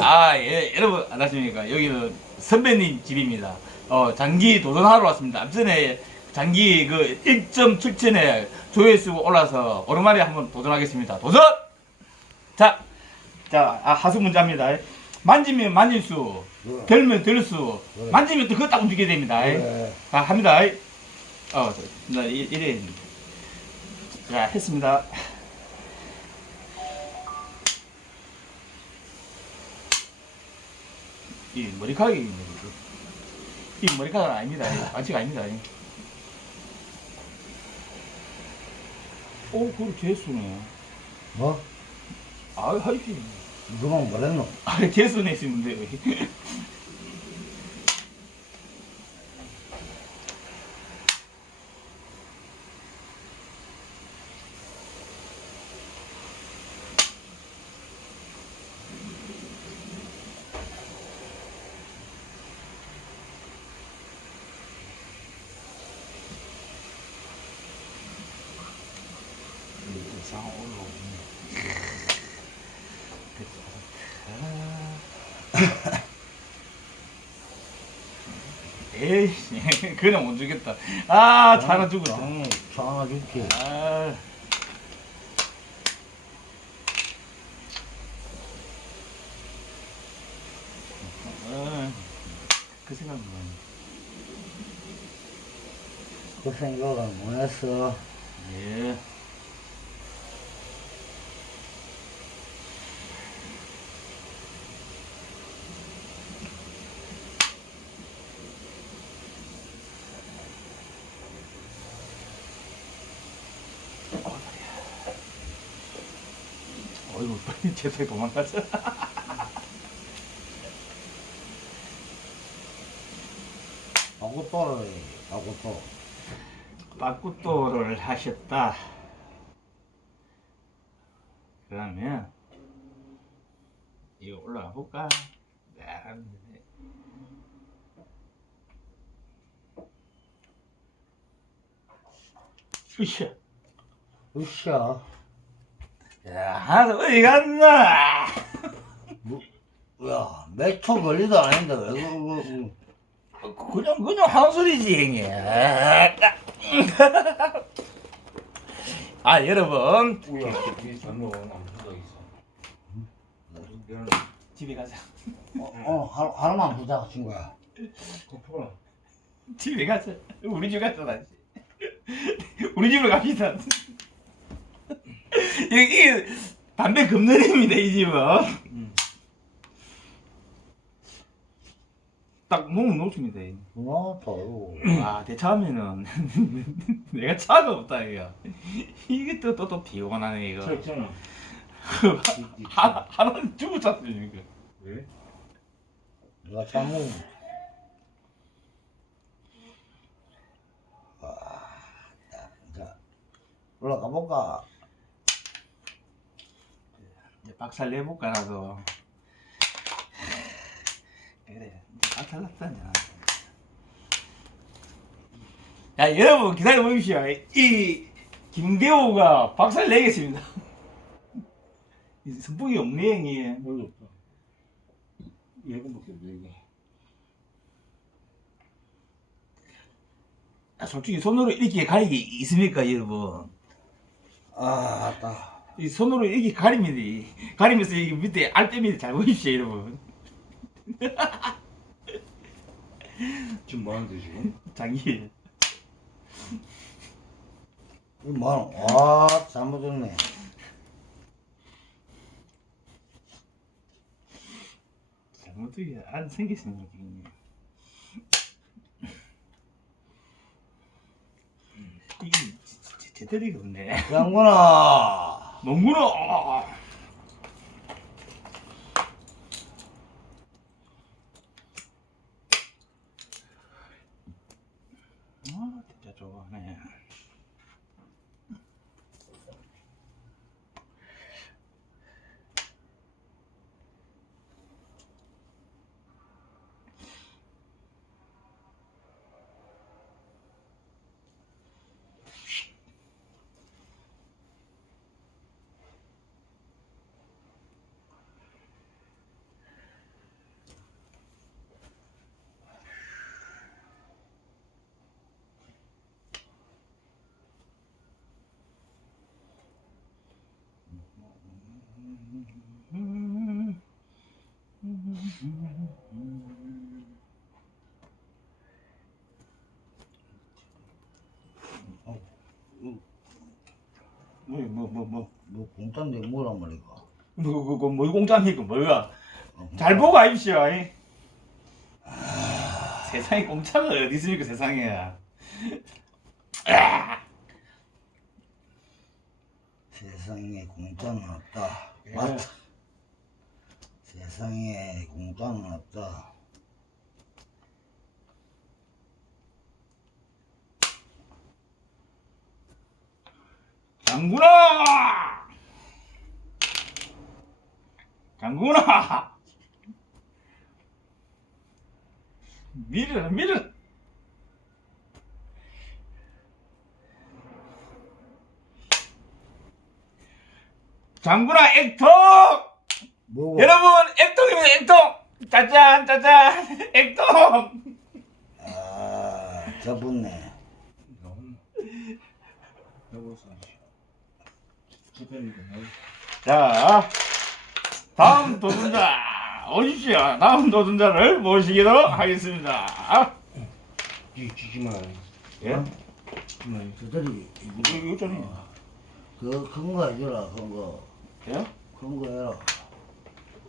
아, 예, 여러분, 안녕하십니까. 여기는 선배님 집입니다. 어, 장기 도전하러 왔습니다. 앞전에 장기 그 1.7천에 조회수 올라서 오랜만에 한번 도전하겠습니다. 도전! 자, 자, 아, 하수 문제입니다. 만지면 만질수, 그래. 들면 들수, 그래. 만지면 또 그거 딱 움직이게 됩니다. 그래. 자, 합니다. 어, 나 이- 이래. 자, 했습니다. 이 머리카락이 있네. 이거. 이 머리카락은 아닙니다. 반치가 아닙니다. 오, 그걸 재수네. 뭐? 아, 하이피. 누가 뭐랬노? 아, 재수네 있는데. 이상 올라오네. 에이씨, 그냥 못 주겠다. 아, 차나 죽었다. 장이 하나 줄게. 아. 아, 그 생각만. 그 생각은 뭐 했어? 예. 어이구, 빨리 제석이 도망가자. 아구또를 해, 아구또. 빠꾸또를 하셨다. 그러면 이거 올라가 볼까? 네. 으쌰. 으쌰. 야, 하나 어디 갔나? 야, 몇초 걸리도 아닌데 왜 그, 그, 그. 그냥 그냥 한 소리지 형님. 아 여러분 우야, 저기 전로 남수도 있어. 면 집에 가자. 어, 어, 하루, 하루만 부자 친구야. 커플. 집에 가자. 우리 집 가자 다시. 우리 집으로 갑시다. 이게, 담배 금년입니다 이 집은. 음. 딱 몸은 놓습니다. 뭐, 또, 아 대처하면은 내가 차가 없다 이거. 이게 또 또또 피곤하네 이거. 철저는 하나 하나는 주고 찼으니까. 왜? 내가. 아, 야, 자, 올라가 볼까? 박살 내볼까 나도. 그래 박살 났다냐. 야 여러분 기다려 보십시오. 이 김대호가 박살 내겠습니다. 이 선풍이 없네 형이. 뭘로 없다. 예금밖에 없어 이게. 아, 솔직히 손으로 이렇게 가리기 있습니까 여러분? 아, 아따. 이 손으로 이렇게 가리면 가리면서 이 밑에 알빼미를 잘 보십시오 여러분. 지금 뭐 하는데 지금? 장기. 이 뭐, 와, 잘못했네. 잘못되게 안 생겼습니다 지금. 이게 제- 제- 제대로가 없네. 양군아. 농구는 아 뭐뭐뭐뭐뭐 공짜인데 뭐란 말이가? 뭐, 그, 그, 뭐, 공짜니까 뭐야? 어, 잘 보고 아입시오. 아... 세상에 공짜가 어디 있습니까 세상에. 세상에 공짜는 없다. 맞다 세상에 공짜는 없다 장군아! 장군아! 밀어, 밀어! 장군아, 액통! 뭐고 여러분, 액통입니다, 액통! 짜잔, 짜잔, 액통! 아 저분네. 자, 다음 도전자 오십시오. 다음 도전자를 모시도록 하겠습니다. 쥐지 마. 예? 저들이 이거 이거 있잖아요. 그 큰 거 해줘라 큰 거 예? 큰 거 해라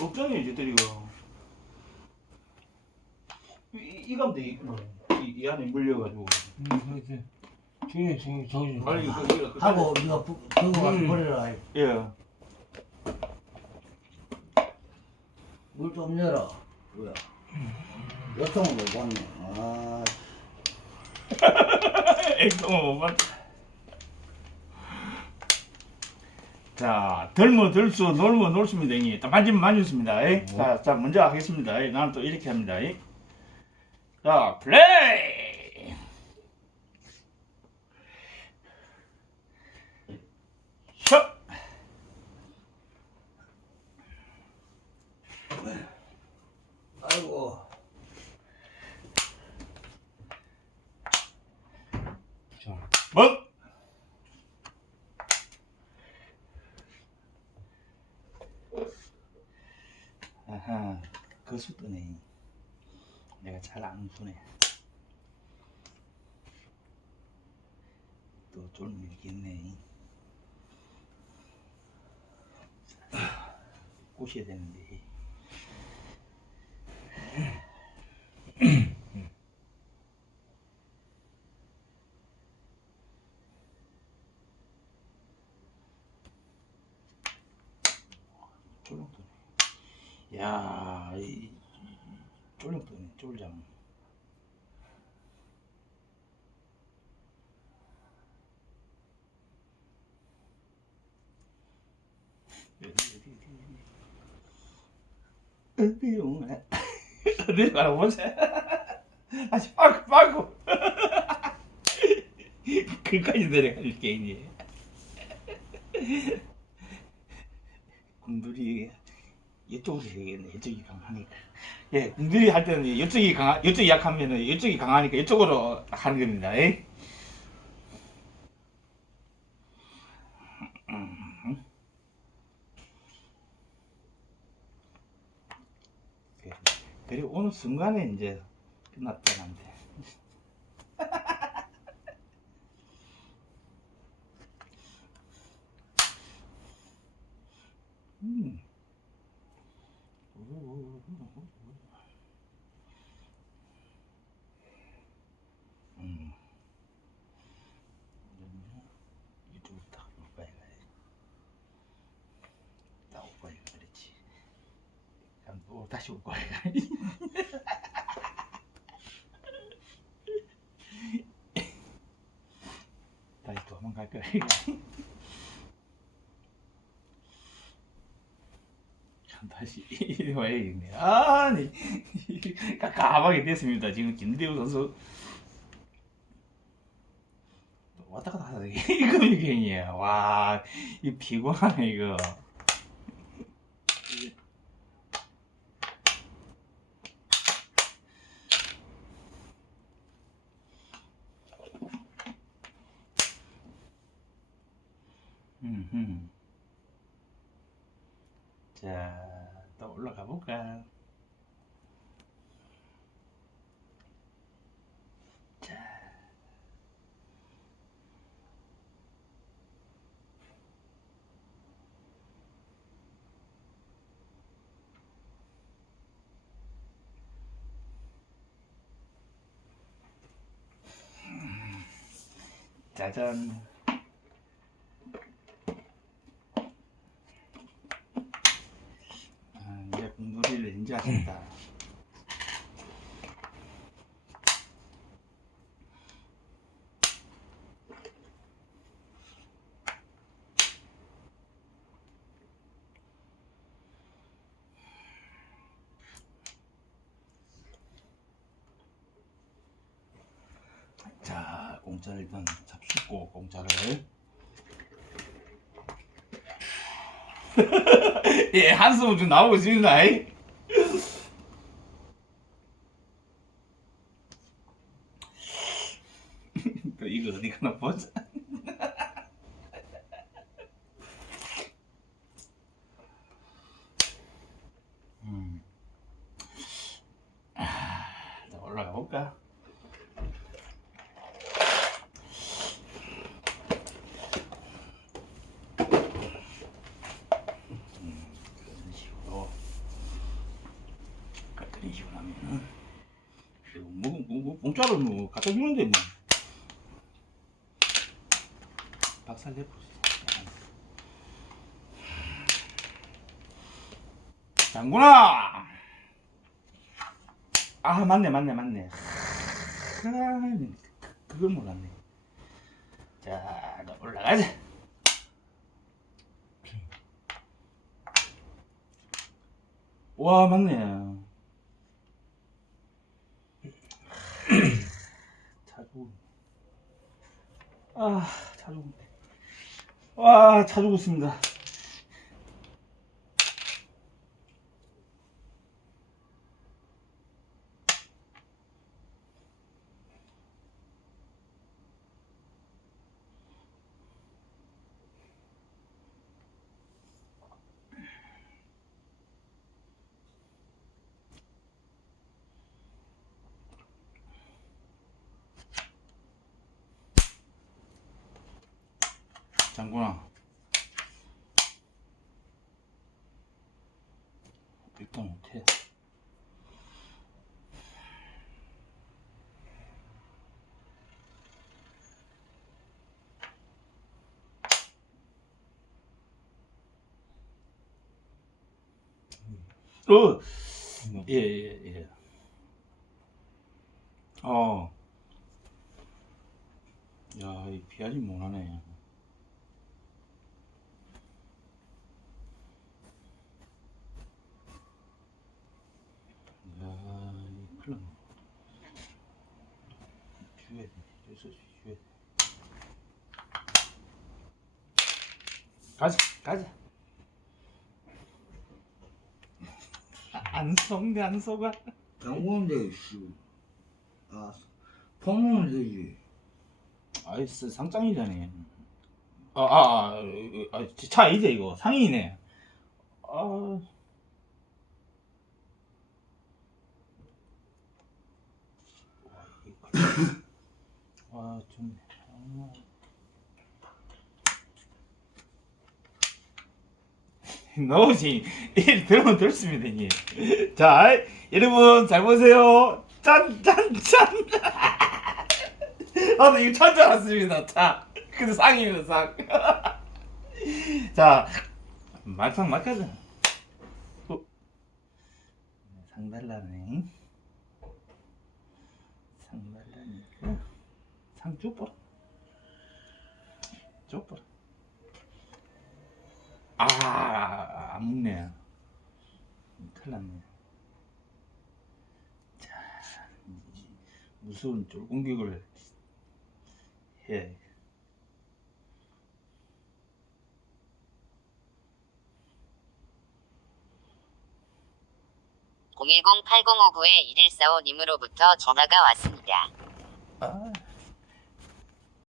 없잖아요, 이제들 이거. 이, 이 감도 이, 뭐, 이, 이 안에 물려가지고. 응, 그렇지. 중에 중에 저기. 빨리 이거 이거 하고 네가 부- 들고 가서 음. 버려라 예. 물좀 내라 뭐야 여통을 못 봤네 아 액동은 못 봤다. 자, 덜면 덜수, 놀면. 딱 만지면 만졌습니다. 예? 자, 자, 먼저 하겠습니다. 예? 나는 또 이렇게 합니다. 예? 자, 플레이! 샷! 아이고 자, 먹! 아하, 거수 뜨네. 내가 잘안 보네. 또 쫄밀겠네. 꼬셔야 되는데. 쫄렁떠네. 야, 이, 쫄렁떠네, 쫄장. 어디, 어디, 보자. 다시 빠고, 빠고. 그까지 내려갈 게, 이제. 군들이 이쪽으로 해야겠네. 이쪽이 강하니까. 예, 군들이 할 때는 이쪽이 강하, 이쪽이 약하면은 이쪽이 강하니까 이쪽으로 하는 겁니다. 예? 음. 그- 그리고 어느 순간에 이제 끝났다는데. 음. 음. 이쪽으로 딱 오빠야 딱 오빠야 또 다시 오빠야 다시 도망갈 참 다시 와야겠네. 아니 깝깝하게 됐습니다. 지금 김대우 선수 왔다 갔다 하다 이거 이게이야. 와, 이 피곤하네 이거. 음, 자, 또 올라가 볼까? 짜잔. 아, 이제 공놀이를 이제 하신다. 자, 공짜를 일단 잡수고 공짜를. 예, 한숨은 좀 나오고 있습니다. 이거 어디 가나 보자. 음. 아, 자, 올라가 볼까? 그런 식으로 그런 식으로 하면은 뭐, 공짜로 뭐 갖다 주는데 뭐. 박살 내버리지 장군아! 아 맞네 맞네 맞네. 아, 그걸 몰랐네. 자 올라가자. 와 맞네 자주 아 자주 와 자주 있습니다 장군아 일단 못해 어, 예, 예, 예. 어. 야, 이 비하지 못하네. 야, 이 큰일 났네. 주워야 돼. 여기서 주워야 돼. 가자, 가자. 아, 안 속네, 안 속아. 장군인데 씨. 아 포문은 되지. 아이스 상장이잖아. 아, 아, 아, 아, 차 이제 이거 상이네. 아. 와, 이거. 와, 좀. 아. 넣으시 일 들으면 들습니다 이자 여러분 잘 보세요. 짠 짠짠. 나도 이거 찬줄 알았습니다. 자 근데 상입니다 상자 말상 막하자 어? 상 달라네. 상 줘봐라 줘봐라 아, 안 먹네. 큰일 났네. 자, 무서운 쫄 공격을 해. (010-8059-1145님으로부터 전화가 왔습니다) 아,